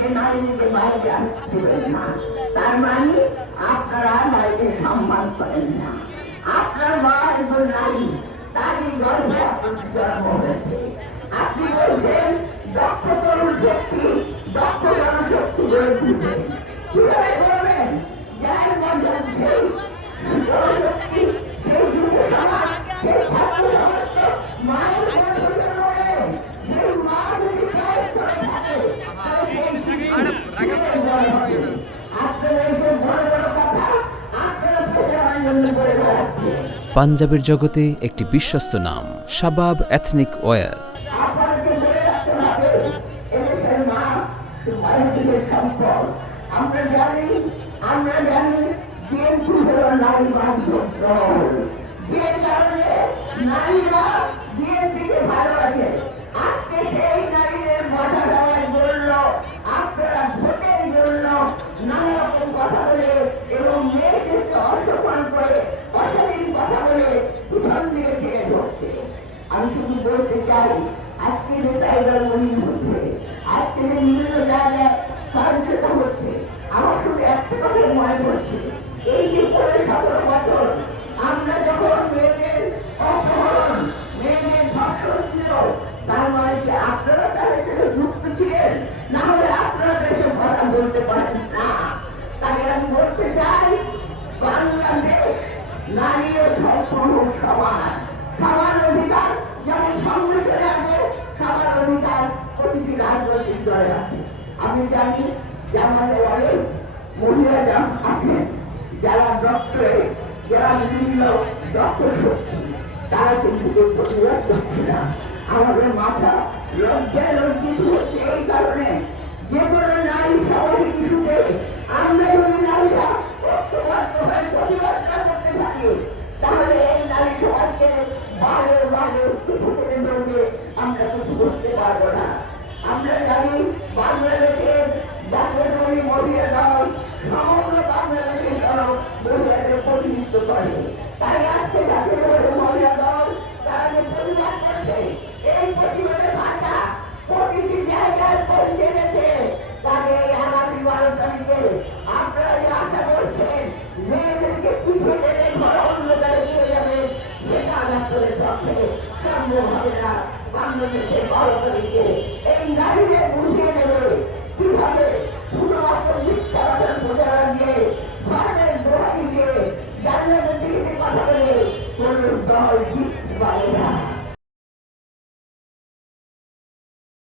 যে নারীকে বাইরে ছিলেন না, তার মানে আপনারা নারীকে সম্মান করেন না। আপনার মা একজন নারী, তারই গর্ভে আপনার জন্ম হয়েছে। আপনি বলছেন দক্ষ তরুণ শক্তি, দক্ষ জনশক্তি গড়ে তুলবে। কিভাবে করবেন? যার মধ্যে সেই জনশক্তি, সেই যুব সমাজ, সেই ছাত্র সমাজকে মায়ের সেই মা যদি প্রয়োগ করে থাকে, আপনারা এসব বড় বড় কথা আপনারা প্রচারের জন্য বলে বেড়াচ্ছেন। পাঞ্জাবের জগতে একটি বিশ্বস্ত নাম শাবাব এথনিক ওয়্যার। আপনাদেরকে বলে রাখতে হবে, এদেশের মা বাংলাদেশের সম্পদ। আমরা জানি বিএনপি হল নারীবান্ধব দল। যে কারণে নারীরা বিএনপিকে ভালোবাসে। আজকে সেই নারীদের মাথা দেওয়ার জন্য আপনারা ভোটের জন্য নানা রকম কথা বলে এবং মেয়েদেরকে অসম্মান করে অশালীন কথা বলে পিছন দিকে ঠেলে ধরছে। আমি শুধু বলতে চাই, আজকে যে সাইবার মলিন হচ্ছে, আজকে যে বিভিন্ন জায়গায় সহিংসতা হচ্ছে, আমার শুধু একটা কথা মনে পড়ছে, এই যে 17 বছর আমরা যখন মেয়েদের অপহরণ, মেয়েদের ধর্ষণ ছিল, তার মানে কি আপনারা তাদের সাথে যুক্ত ছিলেন? না হলে আপনারা দেশের কথা বলতে পারেন না। তাই আমি বলতে চাই, বাংলাদেশ নারী ও পুরুষ সমান, সমান অধিকার যেমন সংবিধানে আছে, সমান অধিকার প্রতিটি রাজনৈতিক দলে আছে। আমি জানি যে আমাদের অনেক মহিলারা আছেন যারা ডক্টরেট, যারা বিভিন্ন ডক্টর শক্তি, তারা কিন্তু প্রতিবাদ করছে না। আমাদের মাথা লজ্জায় লজ্জিত হচ্ছে এই কারণে, যে কোনো নারী স্বাভাবিক ইস্যুতে আমরা যদি নারীরা ঐক্যবদ্ধ হয়ে প্রতিবাদ না করতে থাকি, তাহলে এই নারী সমাজকে বারে বারে কিছু করে ধরবে, আমরা কিছু করতে পারবো না। আমরা জানি বাংলাদেশের জাতীয়তাবাদী মহিলা দল সমগ্র বাংলাদেশের মহিলাদের প্রতিনিধিত্ব করে। তাই আজকে জাতীয়তাবাদী মহিলা দল তারা যে প্রতিবাদ করছে, এই প্রতিবাদের ভাষা প্রতিটি জায়গায় পৌঁছে গেছে। তাকে আগামী 12 তারিখে আপনারা যে আশা করছেন মেয়েদেরকে পিছিয়ে দেবে, ঘর অন্ধকারে নিয়ে যাবে, সেটা আমাদের পক্ষে সম্ভব হবে না। বাংলাদেশের 12 তারিখে